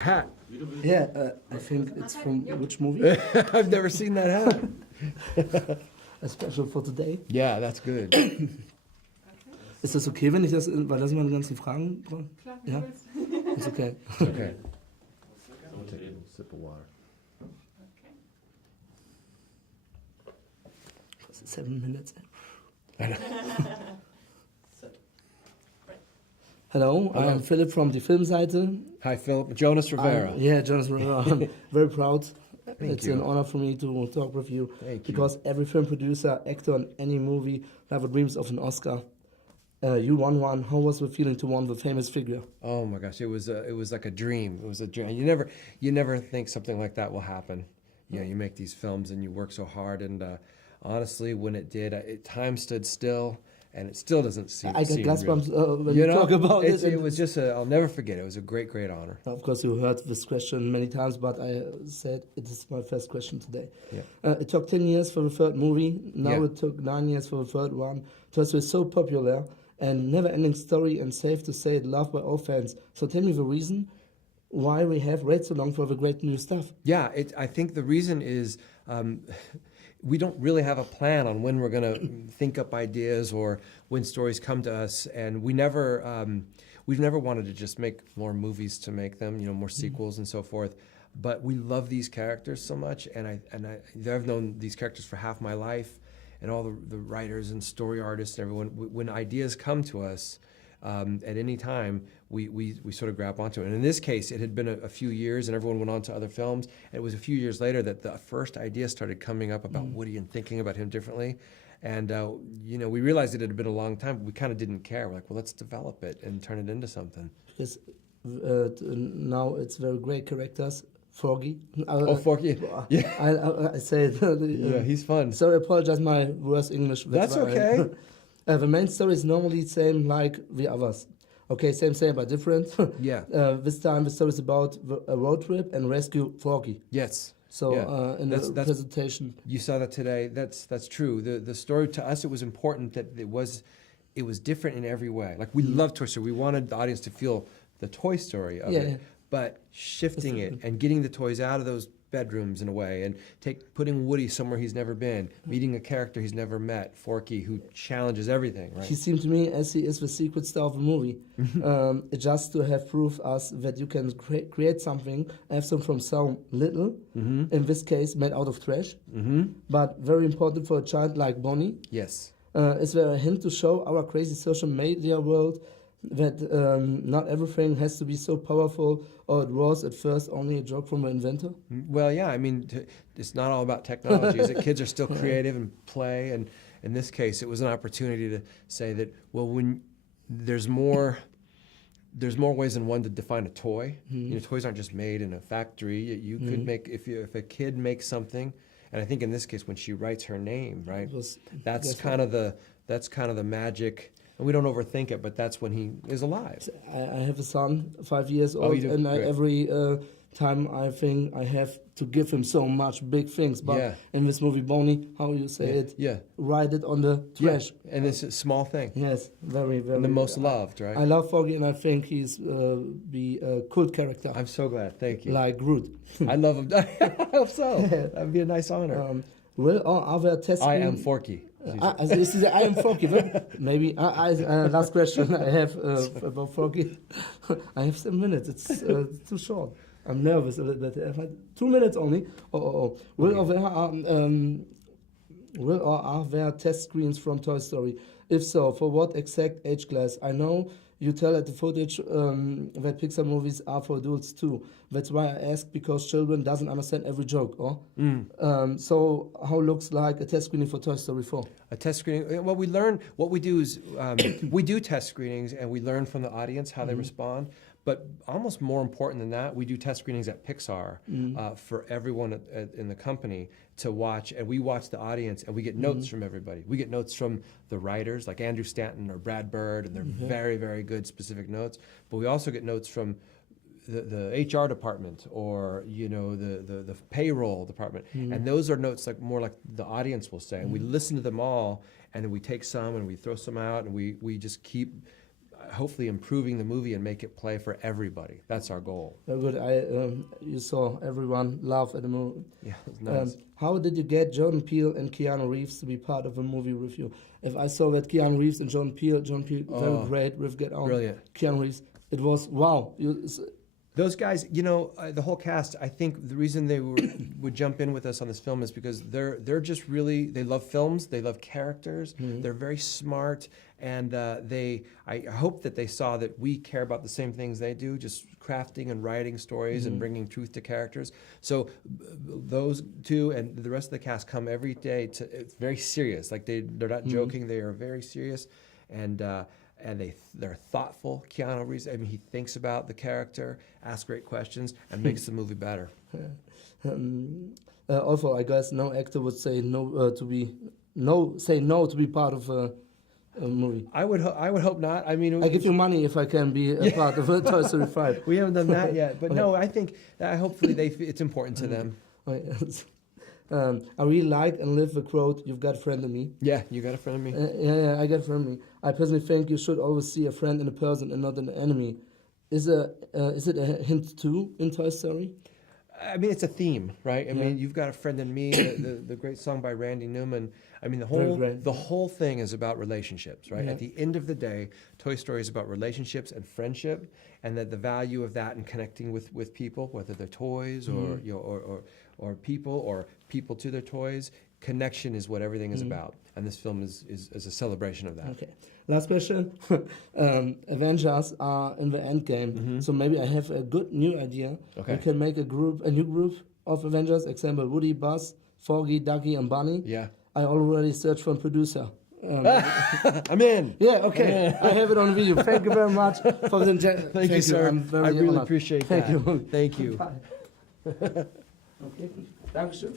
Hat. Yeah, I think it's from which movie? I've never seen that hat. A special for today. Yeah, that's good. Ist das okay, wenn ich das, weil das meine ganzen Fragen brauche? Klar, Ja? Ist okay. Okay. I'll take a sip of water. Okay. 7 minutes. I know. So, Hello, Hello. I'm Philip from the Filmseite. Hi, Philip. Jonas Rivera. Yeah, Jonas Rivera. I'm very proud. It's you. an honor for me to talk with you. Thank you. Because every film producer, actor in any movie never dreams of an Oscar. You won one. How was the feeling to win the famous figure? Oh my gosh, it was like a dream. It was a dream. You never think something like that will happen. You know, you make these films and you work so hard, and honestly, when it did, time stood still, and it still doesn't seem. I get goosebumps when you you know, talk about it. It was just I'll never forget. It was a great honor. Of course, you heard this question many times, but I said it is my first question today. Yeah. It took 10 years for the third movie. Now Yeah. it took 9 years for the third one. Toy Story is so popular and never-ending story, and safe to say it loved by all fans. So tell me the reason why we have waited so long for the great new stuff. Yeah, I think the reason is we don't really have a plan on when we're going to think up ideas or when stories come to us, and we've never wanted to just make more movies to make them, more sequels and so forth. But we love these characters so much, and I've known these characters for half my life, and all the writers and story artists and everyone. When ideas come to us at any time, we sort of grab onto it. And in this case, it had been a few years, and everyone went on to other films. And it was a few years later that the first idea started coming up about Woody and thinking about him differently. And we realized it had been a long time, but we kind of didn't care. We're like, well, let's develop it and turn it into something. Because now it's very great characters. Forky. Forky. Yeah. I say it. Yeah, he's fun. Sorry, I apologize my worst English. That's why okay. The main story is normally same like the others. Okay, same, but different. Yeah. This time the story is about a road trip and rescue Forky. Yes. So Yeah. in the presentation. You saw that today. That's true. The story, to us, it was important that it was different in every way. Like, we love Toy Story. We wanted the audience to feel the Toy Story of it. But shifting it and getting the toys out of those bedrooms in a way, and putting Woody somewhere he's never been, meeting a character he's never met, Forky, who challenges everything, right? He seemed to me as he is the secret star of the movie. Just to have proof us that you can create something, have some from so little, in this case made out of trash, but very important for a child like Bonnie. Yes. Is there a hint to show our crazy social media world that not everything has to be so powerful, or it was at first only a joke from the inventor? Well, yeah, I mean, it's not all about technology. Is that kids are still creative and play, and in this case, it was an opportunity to say that, well, when there's more ways than one to define a toy. Toys aren't just made in a factory. You could make, if a kid makes something, and I think in this case, when she writes her name, right, that's kind of the magic. And we don't overthink it, but that's when he is alive. I have a son, 5 years old, and every time I think I have to give him so much big things. But in this movie, Bonnie, how you say it? Yeah. Write it on the trash. Yeah. And it's a small thing. Yes, very, very. And the most loved, right? I love Foggy, and I think he's the cult character. I'm so glad. Thank you. Like Groot. I love him. I hope so. That'd be a nice honor. Are there test I am Forky. I am Forky. Maybe. Last question I have about Forky. I have 7 minutes. It's too short. I'm nervous a little bit. I have 2 minutes only. Will or are there test screens from Toy Story? If so, for what exact age class? I know you tell at the footage that Pixar movies are for adults too. That's why I ask, because children doesn't understand every joke. So how looks like a test screening for Toy Story 4? A test screening. Well, what we do is we do test screenings, and we learn from the audience how they respond. But almost more important than that, we do test screenings at Pixar for everyone in the company to watch, and we watch the audience, and we get notes from everybody. We get notes from the writers, like Andrew Stanton or Brad Bird, and they're very, very good specific notes. But we also get notes from the HR department, or the payroll department, and those are notes more like the audience will say, and we listen to them all, and then we take some and we throw some out, and we just keep hopefully improving the movie and make it play for everybody. That's our goal. Very good. You saw everyone laugh at the movie. Yeah, it's nice. How did you get Jordan Peele and Keanu Reeves to be part of a movie with you? If I saw that Keanu Reeves and Jordan Peele very great with Get On. Brilliant. Keanu Reeves, it was wow. Those guys, you know, the whole cast, I think the reason they would jump in with us on this film is because they're just really, they love films, they love characters, they're very smart, and I hope that they saw that we care about the same things they do, just crafting and writing stories and bringing truth to characters. So those two and the rest of the cast come every day to, it's very serious, like they're not joking, they are very serious, and they're thoughtful. Keanu Reeves, I mean, he thinks about the character, asks great questions, and makes the movie better. Also, I guess no actor would say no to be part of a movie. I would hope not. I mean, I give you money if I can be a part of a Toy Story 5. we haven't done that yet, but no, I think hopefully it's important to them. I really like and live the quote, "You've got a friend in me." Yeah, you got a friend of me. Yeah, I got a friend in me. I personally think you should always see a friend in a person and not an enemy. Is it a hint too in Toy Story? I mean, it's a theme, right? I mean, you've got a friend in me. The great song by Randy Newman. I mean, the whole thing is about relationships, right? Yeah. At the end of the day, Toy Story is about relationships and friendship, and that the value of that and connecting with people, whether they're toys or or people to their toys. Connection is what everything is about, and this film is a celebration of that. Okay. Last question. Avengers are in the end game, so maybe I have a good new idea. Okay. We can make a new group of Avengers. Example: Woody, Buzz, Foggy, Ducky, and Bunny. Yeah. I already searched for a producer. I'm in. Yeah, okay. I have it on video. Thank you very much for the Thank you, sir. I'm very I really honored. appreciate Thank that. you. Thank you. Bye. Okay. Dankeschön.